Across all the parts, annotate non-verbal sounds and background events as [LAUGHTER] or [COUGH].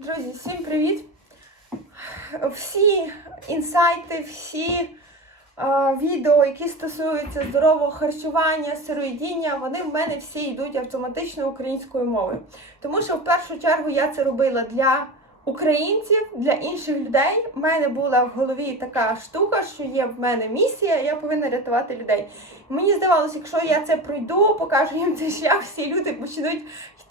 Друзі, всім привіт! Всі інсайти, всі е, відео, які стосуються здорового харчування, сироїдіння, вони в мене всі йдуть автоматично українською мовою. Тому що в першу чергу я це робила для українців, для інших людей. У мене була в голові така штука, що є в мене місія, я повинна рятувати людей. Мені здавалося, якщо я це пройду, покажу їм цей шлях, всі люди почнуть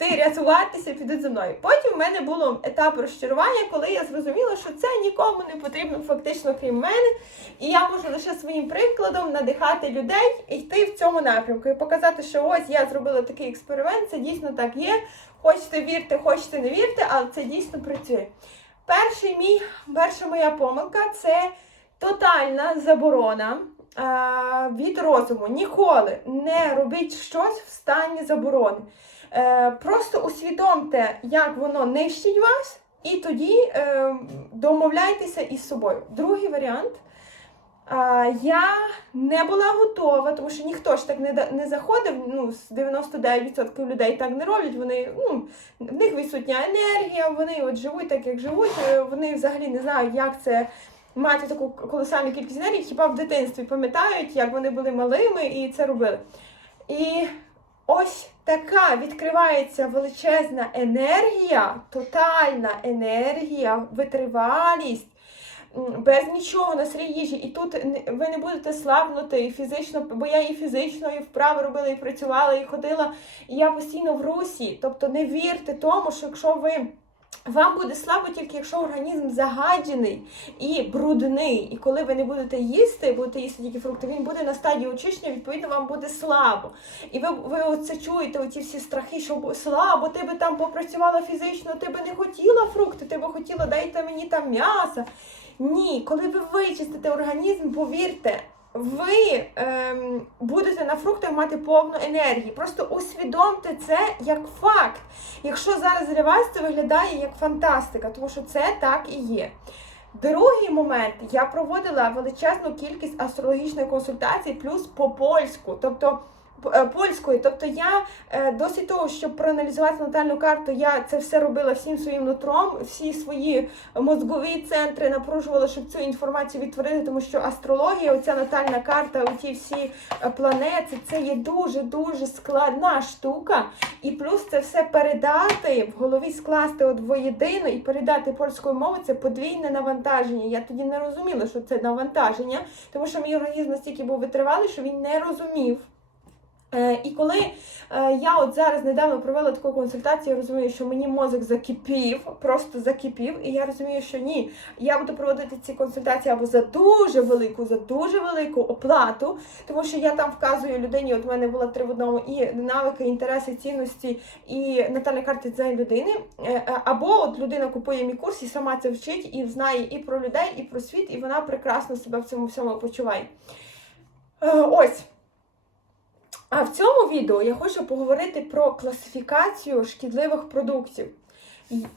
йти рятуватися, підуть за мною. Потім в мене було етап розчарування, коли я зрозуміла, що це нікому не потрібно, фактично, крім мене. І я можу лише своїм прикладом надихати людей і йти в цьому напрямку і показати, що ось я зробила такий експеримент, це дійсно так є. Хочете вірте, хочете не вірте, але це дійсно працює. Перший мій, перша моя помилка це тотальна заборона е, від розуму. Ніколи не робіть щось в стані заборони. Е, просто усвідомте, як воно нищить вас, і тоді е, домовляйтеся із собою. Другий варіант. Я не була готова, тому що ніхто ж так не, не заходив. Ну, з 99% людей так не роблять. Вони, ну, в них відсутня енергія, вони от живуть так, як живуть. е, Вони взагалі не знають, як це мати таку колосальну кількість енергії. Хіба в дитинстві пам'ятають, як вони були малими і це робили. І ось така відкривається величезна енергія, тотальна енергія, витривалість без нічого на сирій їжі. І тут ви не будете слабнути фізично, бо я і фізично, і вправи робила, і працювала, і ходила. І я постійно в русі. Тобто не вірте тому, що якщо ви. Вам буде слабо тільки якщо організм загаджений і брудний. І коли ви не будете їсти, будете їсти тільки фрукти, він буде на стадії очищення, відповідно, вам буде слабо. І ви, ви оце чуєте, оці всі страхи, що слабо, ти би там попрацювала фізично, ти би не хотіла фрукти, ти би хотіла, дайте мені там м'яса. Ні, коли ви вичистите організм, повірте, ви ем, будете на фруктах мати повну енергію. Просто усвідомте це як факт. Якщо зараз для вас це виглядає як фантастика, тому що це так і є. Другий момент я проводила величезну кількість астрологічних консультацій, плюс по польську, тобто польською. Тобто я е, досить того, щоб проаналізувати натальну карту, я це все робила всім своїм нутром, всі свої мозгові центри напружувала, щоб цю інформацію відтворити, тому що астрологія, оця натальна карта, оті всі е, планети, це є дуже дуже складна штука. І плюс це все передати в голові скласти от воєдино і передати польською мовою це подвійне навантаження. Я тоді не розуміла, що це навантаження, тому що мій організм настільки був витривалий, що він не розумів. Е, і коли е, я от зараз недавно провела таку консультацію, я розумію, що мені мозок закипів, просто закипів, і я розумію, що ні, я буду проводити ці консультації або за дуже велику, за дуже велику оплату, тому що я там вказую людині, от в мене була три в одному, і навики, інтереси, цінності, і натальна карта цієї людини. Е, Або от людина купує мій курс і сама це вчить, і знає і про людей, і про світ, і вона прекрасно себе в цьому всьому почуває. Ось. А в цьому відео я хочу поговорити про класифікацію шкідливих продуктів.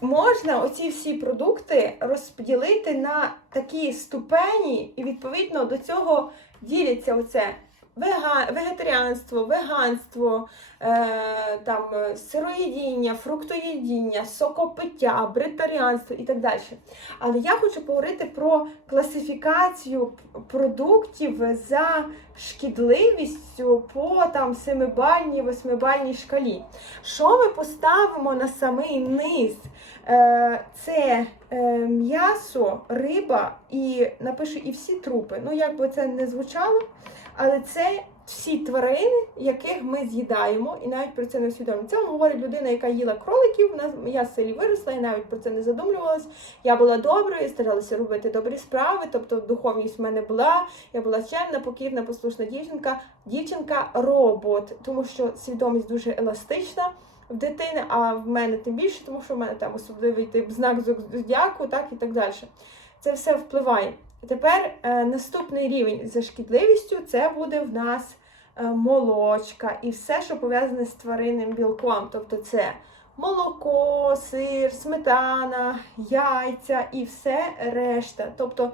Можна оці всі продукти розподілити на такі ступені, і відповідно до цього діляться оце. Вегетаріанство, веганство, е... там, сироїдіння, фруктоїдіння, сокопиття, бритаріанство і так далі. Але я хочу поговорити про класифікацію продуктів за шкідливістю по там семибальній, восьмибальній шкалі. Що ми поставимо на самий низ? Е, це е, м'ясо, риба і напишу і всі трупи. Ну, як би це не звучало, але це всі тварини, яких ми з'їдаємо, і навіть про це не усвідомлюємо. Це говорить людина, яка їла кроликів. Я в селі виросла, і навіть про це не задумлювалась. Я була доброю, старалася робити добрі справи, тобто духовність в мене була. Я була чемна, покірна, послушна дівчинка. Дівчинка робот, тому що свідомість дуже еластична. В дитини, а в мене тим більше, тому що в мене там особливий тип знак зодіаку, так і так далі. Це все впливає. Тепер е, наступний рівень за шкідливістю це буде в нас е, молочка і все, що пов'язане з тваринним білком. Тобто це молоко, сир, сметана, яйця і все решта. Тобто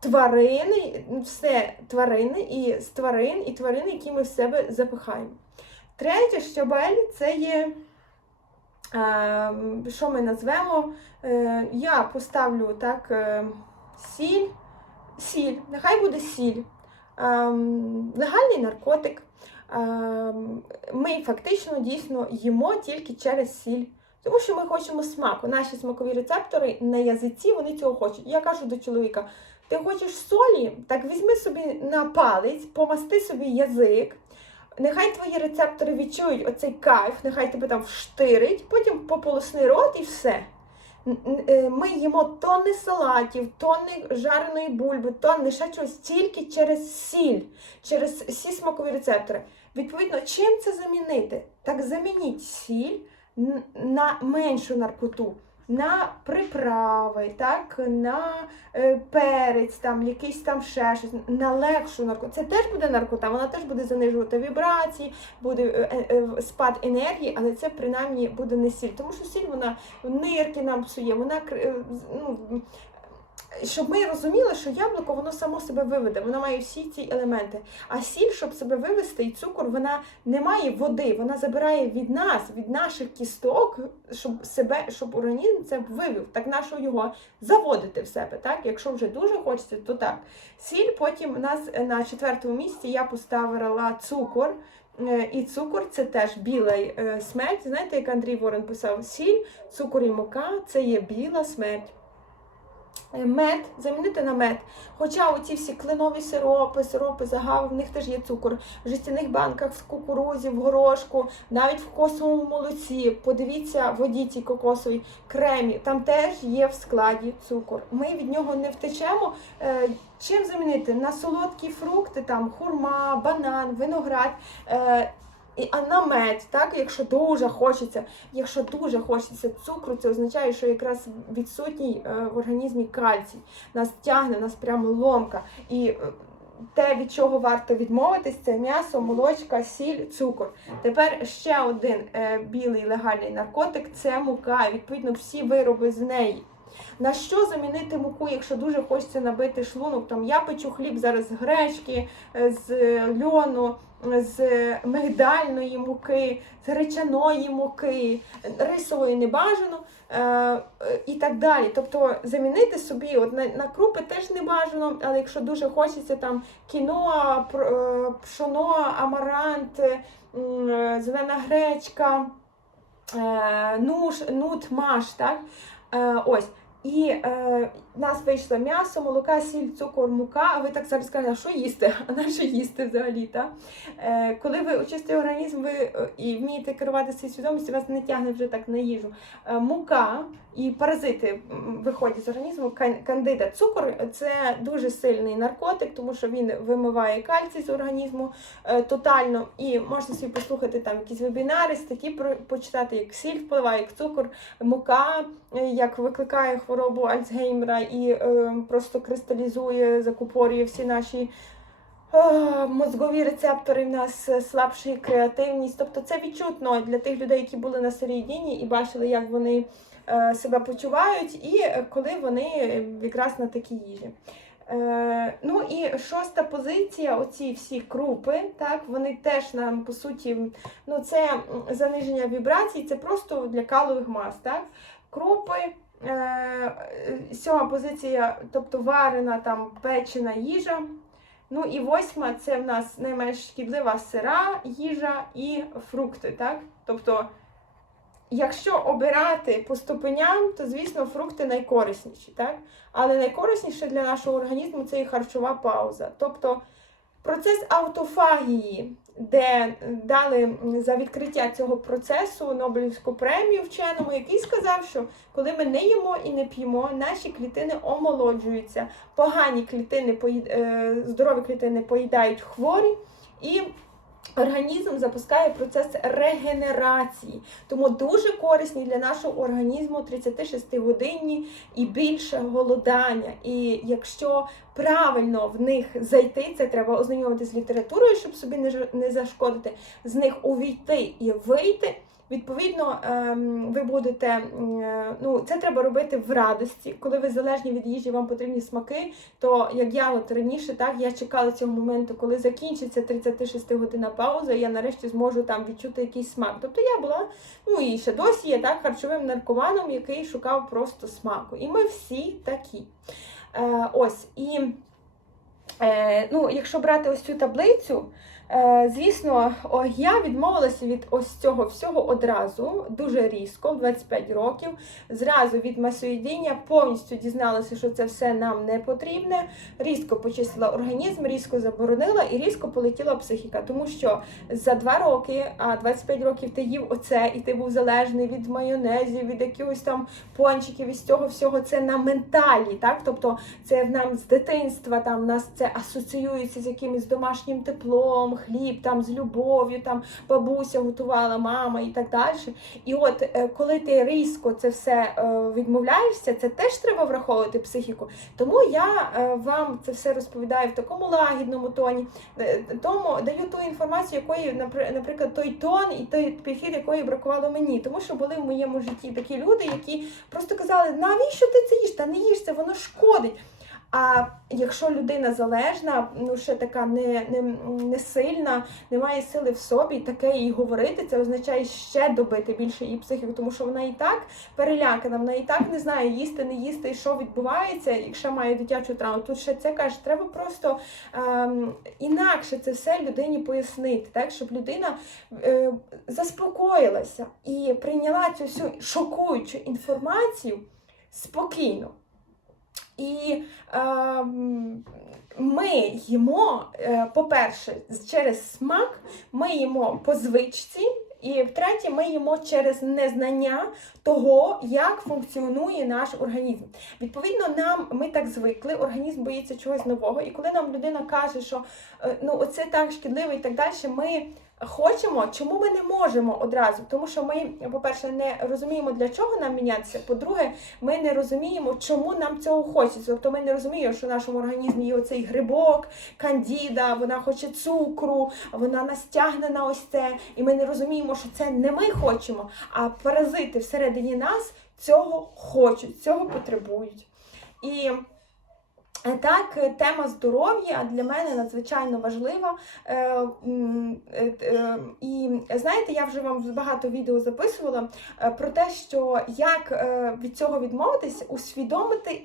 тварини, все тварини і з тварин, і тварини, які ми в себе запихаємо. Третє щабель це є Е, що ми назвемо? Я поставлю так сіль, сіль, нехай буде сіль, Ем, легальний наркотик. Ем, Ми фактично дійсно їмо тільки через сіль. Тому що ми хочемо смаку. Наші смакові рецептори на язиці вони цього хочуть. Я кажу до чоловіка: ти хочеш солі? Так візьми собі на палець, помасти собі язик. Нехай твої рецептори відчують оцей кайф, нехай тебе там вштирить, потім пополосни рот і все. Е, Ми їмо тонни салатів, тонни жареної бульби, тонни ще чогось тільки через сіль, через всі смакові рецептори. Відповідно, чим це замінити? Так замініть сіль на меншу наркоту, на приправи, так, на е, перець, там, якийсь там ще щось, на легшу наркоту. Це теж буде наркота, вона теж буде занижувати вібрації, буде е, е, спад енергії, але це принаймні буде не сіль. Тому що сіль вона нирки нам псує, вона ну, щоб ми розуміли, що яблуко воно само себе виведе, воно має всі ці елементи. А сіль, щоб себе вивести, і цукор, вона не має води, вона забирає від нас, від наших кісток, щоб себе, щоб організм це вивів. Так нащо його заводити в себе. Так? Якщо вже дуже хочеться, то так. Сіль потім у нас е, на четвертому місці я поставила цукор. Е, І цукор це теж білий е, смерть. Знаєте, як Андрій Ворон писав, сіль, цукор і мука це є біла смерть. Е, Мед, замінити на мед. Хоча оці всі кленові сиропи, сиропи загави, в них теж є цукор. В жестяних банках, в кукурузі, в горошку, навіть в кокосовому молоці. Подивіться, воді цій кокосовій кремі. Там теж є в складі цукор. Ми від нього не втечемо. Е, Чим замінити? На солодкі фрукти, там хурма, банан, виноград. І, а на мед, так, якщо дуже хочеться, якщо дуже хочеться цукру, це означає, що якраз відсутній е, в організмі кальцій. Нас тягне, нас прямо ломка. І е, те, від чого варто відмовитись, це м'ясо, молочка, сіль, цукор. Тепер ще один е, білий легальний наркотик це мука. Відповідно, всі вироби з неї. На що замінити муку, якщо дуже хочеться набити шлунок? Там я печу хліб зараз з гречки, е, з льону, з мигдальної муки, з гречаної муки, рисової не бажано е, е, і так далі. Тобто замінити собі от на, на крупи теж не бажано, але якщо дуже хочеться там е, пшоно, амарант, е, е, зелена гречка, е, нуш, нут, маш, так? Е, ось. І е, в нас вийшло м'ясо, молока, сіль, цукор, мука. А ви так зараз скажете, а що їсти? [LAUGHS] А на що їсти взагалі? Так? Е, коли ви очистите організм, ви е, і вмієте керувати своєю свідомістю, вас не тягне вже так на їжу. Е, мука і паразити виходять з організму, кандида. Цукор це дуже сильний наркотик, тому що він вимиває кальцій з організму е, тотально. І можна собі послухати там якісь вебінари, статті про- почитати, як сіль впливає, як цукор, мука, е, як викликає хворобу Альцгеймера і е, просто кристалізує, закупорює всі наші. е, Мозгові рецептори в нас е, слабша креативність. Тобто це відчутно для тих людей, які були на середині і бачили, як вони е, себе почувають, і е, коли вони е, якраз на такій їжі. Е, ну і шоста позиція, оці всі крупи, так, вони теж нам по суті, ну це заниження вібрацій, це просто для калових мас. Так? Крупи, сьома позиція, тобто варена, там, печена їжа. Ну і восьма це в нас найменш шкідлива сира їжа і фрукти. Так? Тобто Якщо обирати по ступеням, то звісно фрукти найкорисніші, так? Але найкорисніше для нашого організму це і харчова пауза. Тобто процес автофагії, де дали за відкриття цього процесу Нобелівську премію вченому, який сказав, що коли ми не їмо і не п'ємо, наші клітини омолоджуються, погані клітини, е, здорові клітини поїдають хворі і. Організм запускає процес регенерації, тому дуже корисні для нашого організму 36-годинні і більше голодання. І якщо правильно в них зайти, це треба ознайомитися з літературою, щоб собі не зашкодити, з них увійти і вийти. Відповідно, ем, ви будете е, ну це треба робити в радості. Коли ви залежні від їжі, вам потрібні смаки. То як я от раніше, так я чекала цього моменту, коли закінчиться 36 година пауза, і я нарешті зможу там відчути якийсь смак. Тобто я була, ну і ще досі є так харчовим наркоманом, який шукав просто смаку. І ми всі такі. Е, ось і е, ну, якщо брати ось цю таблицю. Е, Звісно, я відмовилася від ось цього всього одразу, дуже різко, в 25 років. Зразу від масоїдіння повністю дізналася, що це все нам не потрібне. Різко почистила організм, різко заборонила і різко полетіла психіка. Тому що за два роки, а 25 років ти їв оце, і ти був залежний від майонезів, від якихось там пончиків, від цього всього. Це на менталі, так? Тобто це в нам з дитинства, там в нас це асоціюється з якимось домашнім теплом, хліб там з любов'ю, там бабуся готувала, мама і так далі. І от е, коли ти різко це все е, відмовляєшся, це теж треба враховувати психіку. Тому я е, вам це все розповідаю в такому лагідному тоні, тому даю ту інформацію, якої, наприклад, той тон і той підхід, якої бракувало мені. Тому що були в моєму житті такі люди, які просто казали, навіщо ти це їш? Та не їж це, воно шкодить. А якщо людина залежна, ну ще така не, не, не сильна, не має сили в собі, таке їй говорити, це означає ще добити більше її психіку, тому що вона і так перелякана, вона і так не знає їсти, не їсти, і що відбувається, якщо має дитячу травму. Тут ще це каже, треба просто ем, інакше це все людині пояснити, так щоб людина е, заспокоїлася і прийняла цю всю шокуючу інформацію спокійно. І ем, ми їмо, е, по-перше, через смак, ми їмо по звичці, і втретє, ми їмо через незнання того, як функціонує наш організм. Відповідно, нам ми так звикли, організм боїться чогось нового. І коли нам людина каже, що е, ну оце так шкідливо і так далі, ми хочемо, чому ми не можемо одразу? Тому що ми, по-перше, не розуміємо, для чого нам мінятися. По-друге, ми не розуміємо, чому нам цього хочеться. Тобто ми не розуміємо, що в нашому організмі є оцей грибок, кандіда, вона хоче цукру, вона настягнена ось це. І ми не розуміємо, що це не ми хочемо, а паразити всередині нас цього хочуть, цього потребують. І Так, е, тема здоров'я для мене надзвичайно важлива. Е, е, е, І знаєте, я вже вам багато відео записувала е, про те, що як е, від цього відмовитись, усвідомити,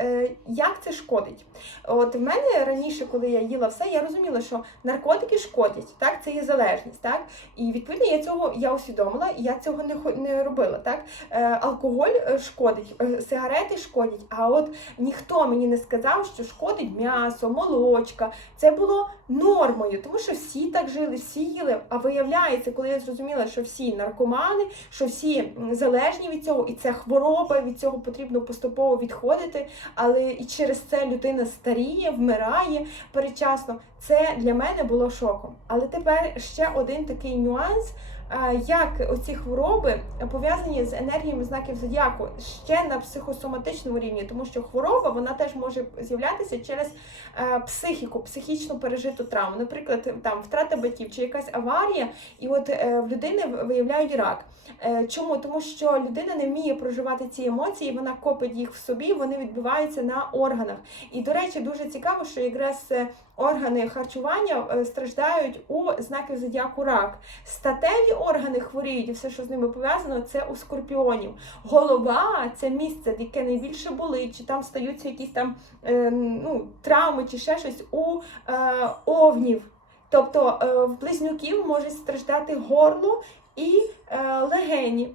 е, як це шкодить. От в мене раніше, коли я їла все, я розуміла, що наркотики шкодять, так, це є залежність, так. І відповідно я цього я усвідомила, і я цього не не робила. Так, Е, алкоголь е, шкодить, е, сигарети шкодять. А от ніхто мені не сказав, що шкодить м'ясо, молочка. Це було нормою, тому що всі так жили, всі їли. А виявляється, коли я зрозуміла, що всі наркомани, що всі залежні від цього, і це хвороба, від цього потрібно поступово відходити. Але і через це людина старіє, вмирає передчасно. Це для мене було шоком. Але тепер ще один такий нюанс. А, Як оці хвороби пов'язані з енергіями знаків зодіаку ще на психосоматичному рівні, тому що хвороба вона теж може з'являтися через е, психіку, психічно пережиту травму. Наприклад, там втрата батьків чи якась аварія, і от е, в людини виявляють рак. Е, Чому? Тому що людина не вміє проживати ці емоції, вона копить їх в собі, вони відбиваються на органах. І до речі, дуже цікаво, що якраз е, органи харчування е, страждають у знаків зодіаку рак. Статеві органи хворіють, і все, що з ними пов'язано, це у скорпіонів. Голова це місце, яке найбільше болить, чи там стаються якісь там е, ну, травми, чи ще щось у е, овнів. Тобто е, в близнюків може страждати горло і е, легені.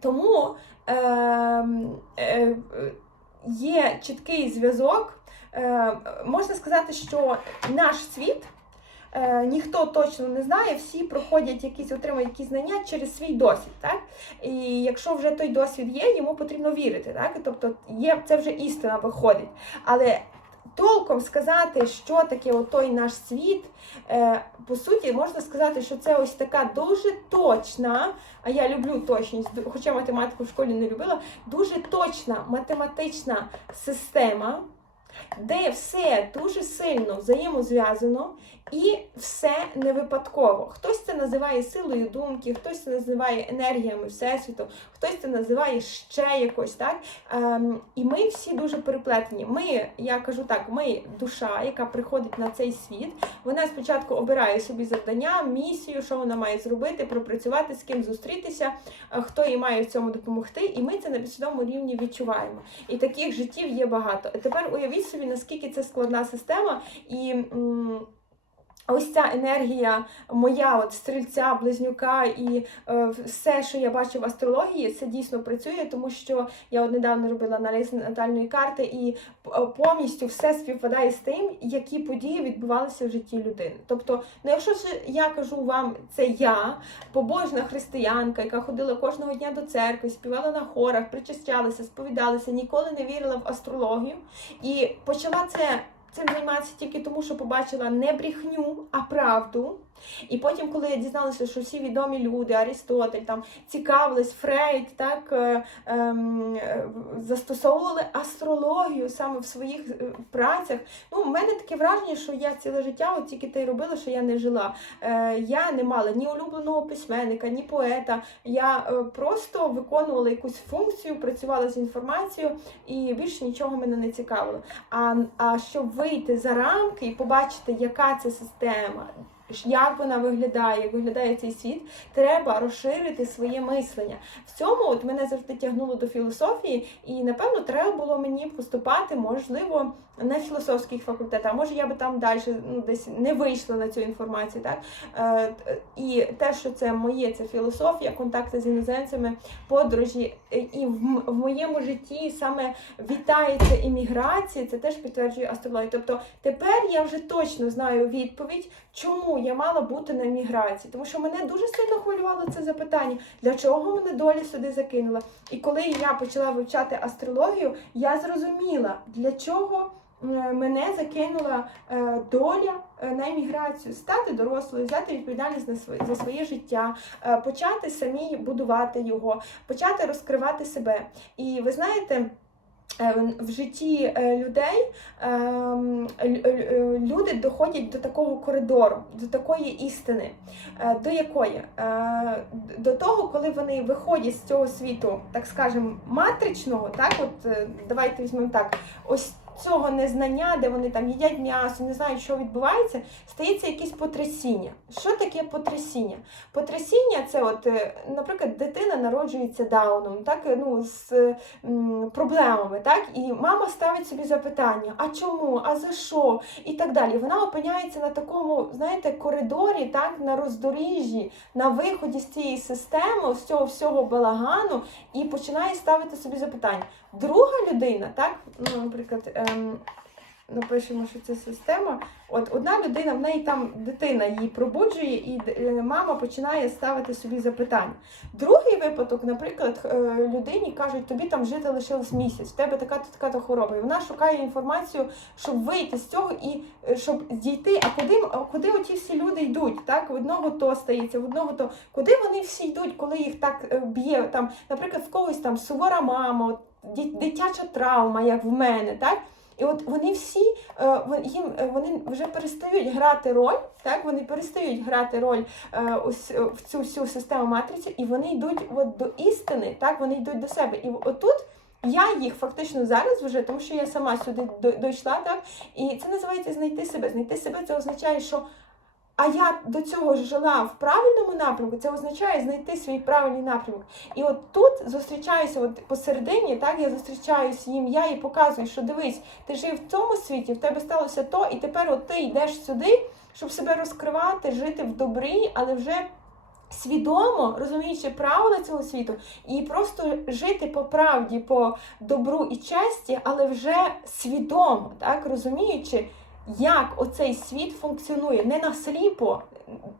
Тому е, е, є чіткий зв'язок. Е, можна сказати, що наш світ е, ніхто точно не знає, всі проходять якісь, отримують якісь знання через свій досвід. Так? І якщо вже той досвід є, йому потрібно вірити. Так? Тобто є, це вже істина виходить. Але толком сказати, що таке той наш світ, е, по суті, можна сказати, що це ось така дуже точна, а я люблю точність, хоча математику в школі не любила, дуже точна математична система, де все дуже сильно взаємозв'язано, І все не випадково. Хтось це називає силою думки, хтось це називає енергіями Всесвіту, хтось це називає ще якось, так? Ем, і ми всі дуже переплетені. Ми, я кажу так, ми душа, яка приходить на цей світ. Вона спочатку обирає собі завдання, місію, що вона має зробити, пропрацювати, з ким зустрітися, е, хто їй має в цьому допомогти. І ми це на підсвідомому рівні відчуваємо. І таких життів є багато. Тепер уявіть собі, наскільки це складна система і. м, Ось ця енергія моя, от стрільця, близнюка і е, все, що я бачу в астрології, це дійсно працює, тому що я от недавно робила аналіз натальної карти, і е, повністю все співпадає з тим, які події відбувалися в житті людини. Тобто, ну якщо ж я кажу вам, це я, побожна християнка, яка ходила кожного дня до церкви, співала на хорах, причащалася, сповідалася, ніколи не вірила в астрологію і почала це цим займатися тільки тому, що побачила не брехню, а правду. І потім, коли я дізналася, що всі відомі люди, Арістотель, там цікавились, Фрейд, так е, ем, е, застосовували астрологію саме в своїх е, працях. Ну, у мене таке враження, що я ціле життя от тільки те й робила, що я не жила. Е, я не мала ні улюбленого письменника, ні поета. Я е, просто виконувала якусь функцію, працювала з інформацією, і більше нічого мене не цікавило. А, а щоб вийти за рамки і побачити, яка це система. Як вона виглядає, як виглядає цей світ, треба розширити своє мислення. В цьому от мене завжди тягнуло до філософії, і напевно треба було мені поступати, можливо, на філософський факультет, а може я би там далі ну, десь не вийшла на цю інформацію. Так? Е, і те, що це моє, це філософія, контакти з іноземцями, подорожі, е, і в, моєму житті саме вітається імміграція, це теж підтверджує астрологія. Тобто тепер я вже точно знаю відповідь, чому я мала бути на міграції. Тому що мене дуже сильно хвилювало це запитання, для чого мене доля сюди закинула. І коли я почала вивчати астрологію, я зрозуміла, для чого е, мене закинула е, доля е, на еміграцію, стати дорослою, взяти відповідальність за своє життя, почати самі будувати його, почати розкривати себе. І ви знаєте. Е, В житті е, людей ем, е, люди доходять до такого коридору, до такої істини. До якої? До того, коли вони виходять з цього світу, так скажемо, матричного, так, от давайте візьмемо так, ось цього незнання, де вони там їдять м'ясо, не знають, що відбувається, стається якесь потрясіння. Що таке потрясіння? Потрясіння це, от, е, наприклад, дитина народжується дауном, так, е, ну, з м, проблемами, так, і мама ставить собі запитання: а чому, а за що? І так далі. Вона опиняється на такому, знаєте, коридорі, так, на роздоріжжі, на виході з цієї системи, з цього всього балагану, і починає ставити собі запитання. Друга людина, так, ну, наприклад, ем, напишемо, що це система. От одна людина, в неї там дитина її пробуджує, і е, мама починає ставити собі запитання. Другий випадок, наприклад, е, людині кажуть, тобі там жити лишилось місяць, в тебе така-то така-то хвороба. І вона шукає інформацію, щоб вийти з цього і е, щоб дійти. А куди, куди оті всі люди йдуть? Так, в одного то стається, в одного то. Куди вони всі йдуть, коли їх так б'є? Там, наприклад, в когось там сувора мама, дитяча травма, як в мене, так? І от вони всі е, їм е, вони вже перестають грати роль, так вони перестають грати роль е, ось в цю всю систему матриці, і вони йдуть от до істини, так вони йдуть до себе. І отут я їх фактично зараз вже, тому що я сама сюди дійшла, так і це називається знайти себе. Знайти себе це означає, що. А я до цього ж жила в правильному напрямку, це означає знайти свій правильний напрямок. І от тут зустрічаюся, от посередині, так я зустрічаюсь їм, я і показую, що дивись, ти жив в цьому світі, в тебе сталося то, і тепер от ти йдеш сюди, щоб себе розкривати, жити в добрі, але вже свідомо розуміючи правила цього світу, і просто жити по правді, по добру і честі, але вже свідомо, так розуміючи. Як оцей світ функціонує не насліпо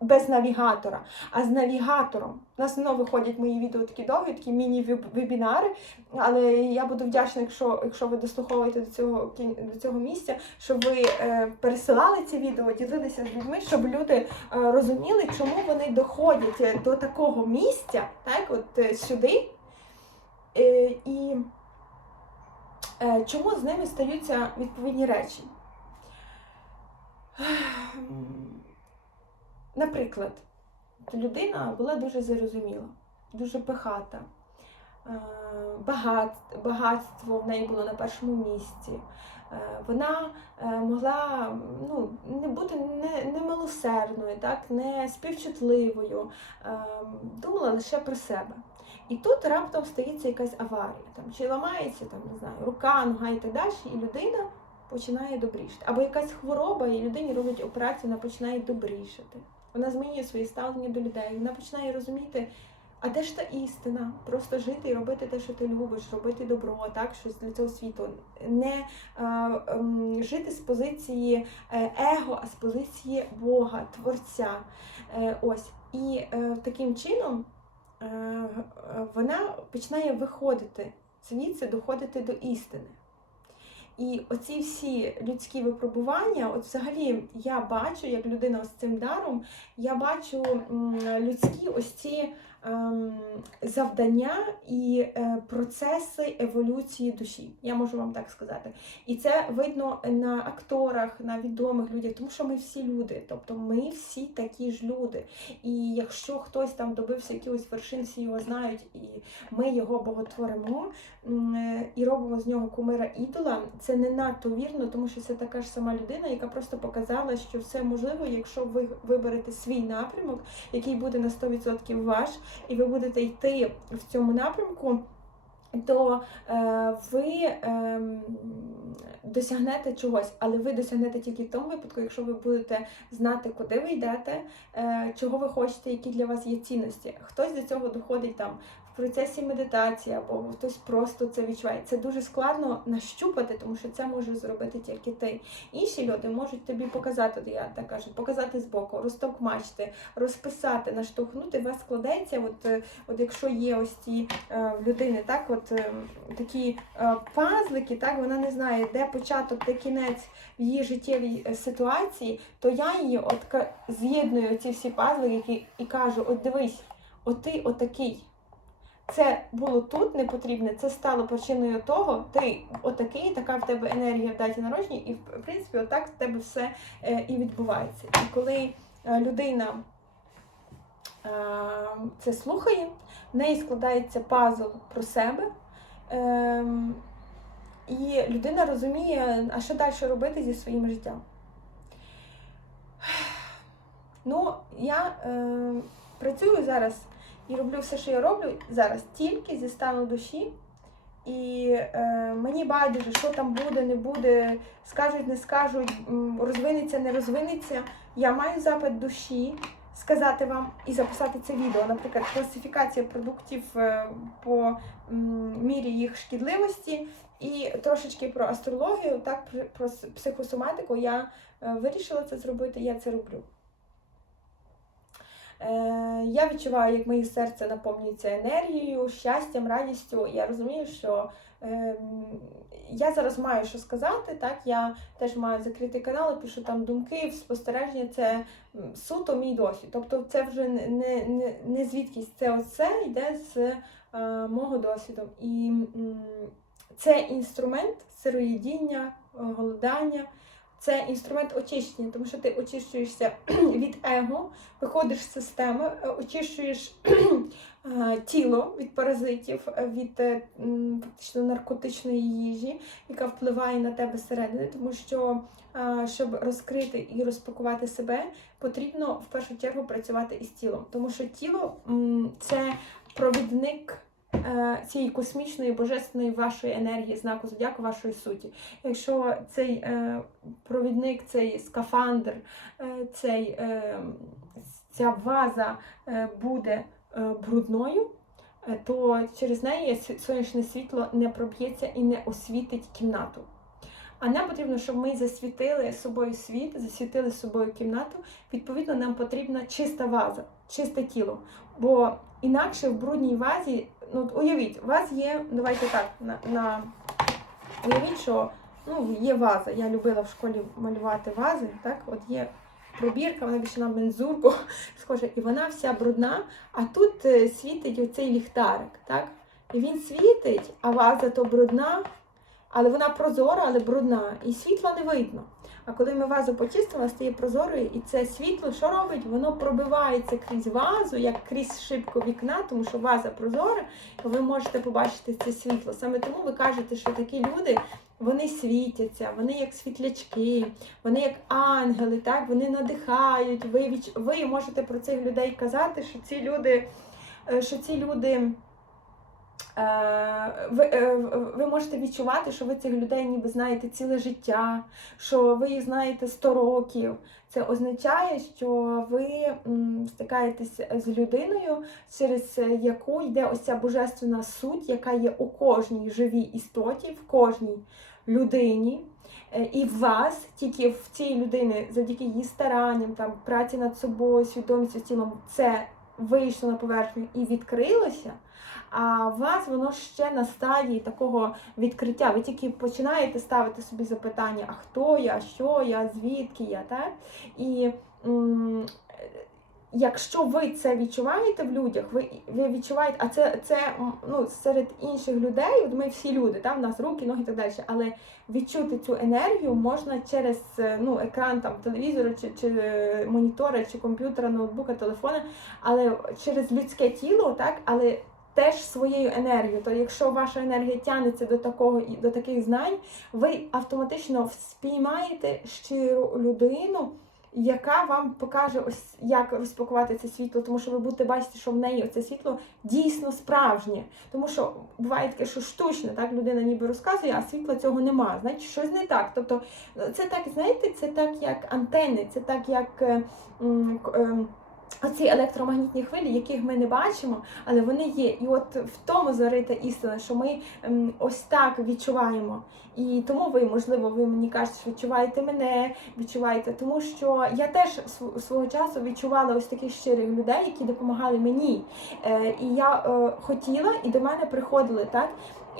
без навігатора, а з навігатором. У нас знову виходять мої відео такі довгі, такі міні-вебінари. Але я буду вдячна, якщо, якщо ви дослуховуєте до цього до цього місця, щоб ви е, пересилали ці відео, ділилися з людьми, щоб люди е, розуміли, чому вони доходять е, до такого місця, так, от е, сюди. Е, і е, чому з ними стаються відповідні речі. Ем, наприклад, людина була дуже зарозуміла, дуже пихата. е, Багат, багатство в неї було на першому місці. Е, Вона е, могла ну, не бути не, немилосердною, так, не співчутливою, думала лише про себе. І тут раптом стається якась аварія, там, чи ламається там, не знаю, рука, нога і так далі, і людина починає добрішати. Або якась хвороба, і людині роблять операцію, вона починає добрішати. Вона змінює своє ставлення до людей, вона починає розуміти, а де ж та істина? Просто жити і робити те, що ти любиш, робити добро, так, щось для цього світу. Не е, ем, жити з позиції е, его, а з позиції Бога, Творця. Е, ось. І е, таким чином е, е, вона починає виходити звідси, доходити до істини. І оці всі людські випробування, от взагалі я бачу, як людина з цим даром, я бачу людські ось ці завдання і е, процеси еволюції душі. Я можу вам так сказати. І це видно на акторах, на відомих людях, тому що ми всі люди, тобто ми всі такі ж люди. І якщо хтось там добився якихось вершин, всі його знають, і ми його боготворимо і робимо з нього кумира ідола, це не надто вірно, тому що це така ж сама людина, яка просто показала, що все можливо, якщо ви виберете свій напрямок, який буде на 100% ваш, і ви будете йти в цьому напрямку. То е, ви е, досягнете чогось, але ви досягнете тільки в тому випадку, якщо ви будете знати, куди ви йдете, е, чого ви хочете, які для вас є цінності. Хтось до цього доходить там в процесі медитації, або хтось просто це відчуває. Це дуже складно нащупати, тому що це може зробити тільки ти. Інші люди можуть тобі показати, я так кажу, показати збоку, розтовкмачити, розписати, наштовхнути. У вас складеться, от, е, от якщо є ось ті е, в людини, так, от е, такі пазлики, так, вона не знає, де початок, де кінець в її життєвій ситуації, то я її от з'єдную ці всі пазлики які- і кажу: от дивись, от ти отакий. Це було тут не потрібне, це стало причиною того, ти отакий, така в тебе енергія в даті народження, і в принципі, отак в тебе все е, і відбувається. І коли е, людина це слухає, в неї складається пазл про себе. Е, і людина розуміє, а що далі робити зі своїм життям. Ну, я е, працюю зараз і роблю все, що я роблю зараз, тільки зі стану душі. І е, мені байдуже, що там буде, не буде, скажуть, не скажуть, розвинеться, не розвинеться. Я маю запит душі сказати вам і записати це відео. Наприклад, класифікація продуктів е, по мірі їх шкідливості і трошечки про астрологію, так, про, психосоматику. Я е, вирішила це зробити, я це роблю. Е, я відчуваю, як моє серце наповнюється енергією, щастям, радістю. Я розумію, що е, я зараз маю що сказати. Так, я теж маю закритий канал, пишу там думки, спостереження. Це суто мій досвід. Тобто, це вже не, не, не, звідкись, це оце йде з е, мого досвіду. І це інструмент сироїдіння, голодання. Це інструмент очищення, тому що ти очищуєшся [CLEARS THROAT] від его, виходиш з системи, е, очищуєш [CLEARS THROAT] е, тіло від паразитів, е, від фактично наркотичної їжі, яка впливає на тебе зсередини, тому що щоб розкрити і розпакувати себе, потрібно в першу чергу працювати із тілом, тому що тіло це провідник. Е, Цієї космічної божественної вашої енергії, знаку зодіаку, вашої суті. Якщо цей е, провідник, цей скафандр, е, цей, ця ваза буде брудною, то через неї сонячне світло не проб'ється і не освітить кімнату. А нам потрібно, щоб ми засвітили собою світ, засвітили собою кімнату. Відповідно, нам потрібна чиста ваза, чисте тіло. Бо інакше в брудній вазі, ну уявіть, у вас є, давайте так, на, на уявіть, що ну, є ваза. Я любила в школі малювати вази, так? От є пробірка, вона більше на мензурку [LAUGHS] схожа, і вона вся брудна, а тут е, світить оцей ліхтарик, так? І він світить, а ваза то брудна, але вона прозора, але брудна, і світла не видно. А коли ми вазу почистимо, вона стає прозорою, і це світло, що робить? Воно пробивається крізь вазу, як крізь шибку вікна, тому що ваза прозора, ви можете побачити це світло. Саме тому ви кажете, що такі люди. Вони світяться, вони як світлячки, вони як ангели, так вони надихають. Ви ви можете про цих людей казати, що ці люди, е, що ці люди. Е, Ви, е, ви можете відчувати, що ви цих людей ніби знаєте ціле життя, що ви їх знаєте 100 років. Це означає, що ви стикаєтесь з людиною, через яку йде ось ця божественна суть, яка є у кожній живій істоті, в кожній людині. Е, І в вас, тільки в цій людини, завдяки її старанням, там, праці над собою, свідомістю тілом, це вийшло на поверхню і відкрилося. А у вас воно ще на стадії такого відкриття. Ви тільки починаєте ставити собі запитання, а хто я, що я, звідки я, так? І м, якщо ви це відчуваєте в людях, ви, ви відчуваєте, а це, це ну, серед інших людей, ми всі люди, там, в нас руки, ноги і так далі, але відчути цю енергію можна через ну, екран там, телевізора, чи, чи е, монітора, чи комп'ютера, ноутбука, телефона, але через людське тіло, так, але теж своєю енергією. То якщо ваша енергія тягнеться до такого і до таких знань, ви автоматично спіймаєте щиру людину. Яка вам покаже ось як розпакувати це світло, тому що ви будете бачити, що в неї це світло дійсно справжнє. Тому що буває таке, що штучне, так людина ніби розказує, а світла цього нема. Значить, щось не так. Тобто, це так, знаєте, це так як антени, це так як. м, к- ем, Оці електромагнітні хвилі, яких ми не бачимо, але вони є. І от в тому зарита істина, що ми ем, ось так відчуваємо. І тому ви, можливо, ви мені кажете, що відчуваєте мене, відчуваєте, тому що я теж свого часу відчувала ось таких щирих людей, які допомагали мені. Е, і я е, хотіла, і до мене приходили так.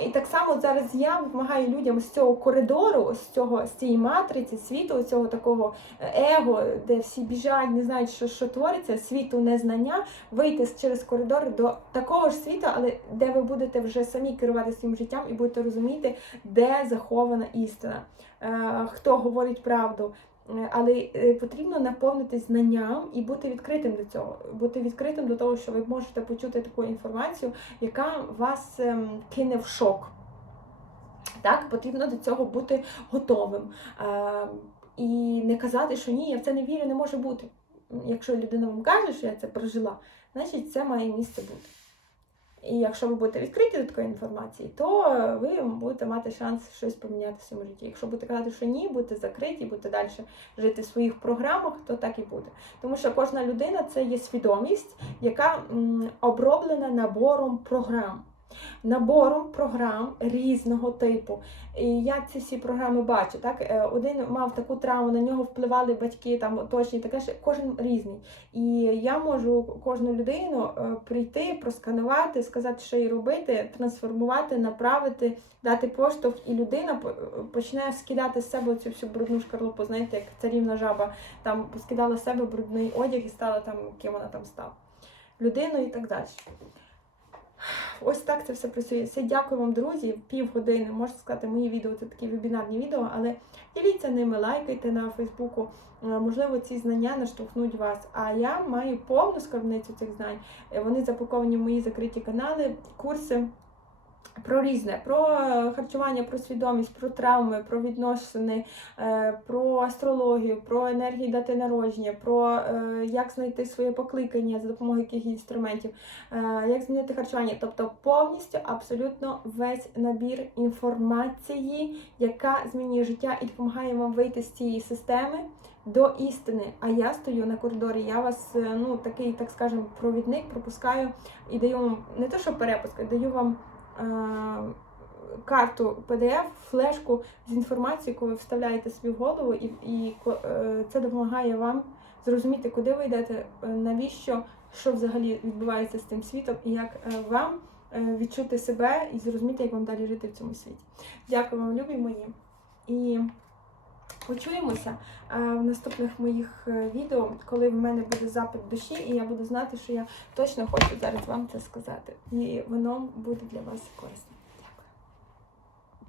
І так само зараз я допомагаю людям з цього коридору, з цього з цієї матриці, світу, цього такого е, его, де всі біжать, не знають, що, що твориться, світу незнання, вийти через коридор до такого ж світу, але де ви будете вже самі керувати своїм життям і будете розуміти, де захована істина, е, хто говорить правду. Е, Але е, потрібно наповнитись знанням і бути відкритим до цього, бути відкритим до того, що ви можете почути таку інформацію, яка вас ем, кине в шок. Так, потрібно до цього бути готовим. Е, і не казати, що ні, я в це не вірю, не може бути. Якщо людина вам каже, що я це прожила, значить це має місце бути. І якщо ви будете відкриті до такої інформації, то ви будете мати шанс щось поміняти в своєму житті. Якщо будете казати, що ні, будете закриті, будете далі жити в своїх програмах, то так і буде. Тому що кожна людина це є свідомість, яка м, оброблена набором програм. Набором програм різного типу. І я ці всі програми бачу. Так? Е, Один мав таку травму, на нього впливали батьки, там оточні, таке ж кожен різний. І я можу кожну людину е, прийти, просканувати, сказати, що їй робити, трансформувати, направити, дати поштовх, і людина по- почне скидати з себе цю всю брудну шкарлупу, знаєте, як царівна жаба там поскидала з себе брудний одяг і стала там, ким вона там стала. Людиною і так далі. Ось так це все працює. Все, дякую вам, друзі. Півгодини, можна сказати, мої відео це такі вебінарні відео, але діліться ними, лайкайте на Фейсбуку. Е, Можливо, ці знання наштовхнуть вас. А я маю повну скарбницю цих знань. Е, Вони запаковані в мої закриті канали, курси. Про різне, про е, харчування, про свідомість, про травми, про відносини, е, про астрологію, про енергії дати народження, про е, як знайти своє покликання за допомогою яких інструментів, як змінити харчування. Тобто повністю абсолютно весь набір інформації, яка змінює життя і допомагає вам вийти з цієї системи до істини. А я стою на коридорі, я вас, ну такий, так скажемо, провідник пропускаю і даю вам не те, що перепуск, а даю вам. Е, Карту PDF, флешку з інформацією, яку ви вставляєте собі в голову, і, і е, це допомагає вам зрозуміти, куди ви йдете, е, навіщо, що взагалі відбувається з тим світом, і як вам відчути себе і зрозуміти, як вам далі жити в цьому світі. Дякую вам, любі мої. І почуємося е, в наступних моїх е, відео, коли в мене буде запит душі, і я буду знати, що я точно хочу зараз вам це сказати. І воно буде для вас корисним.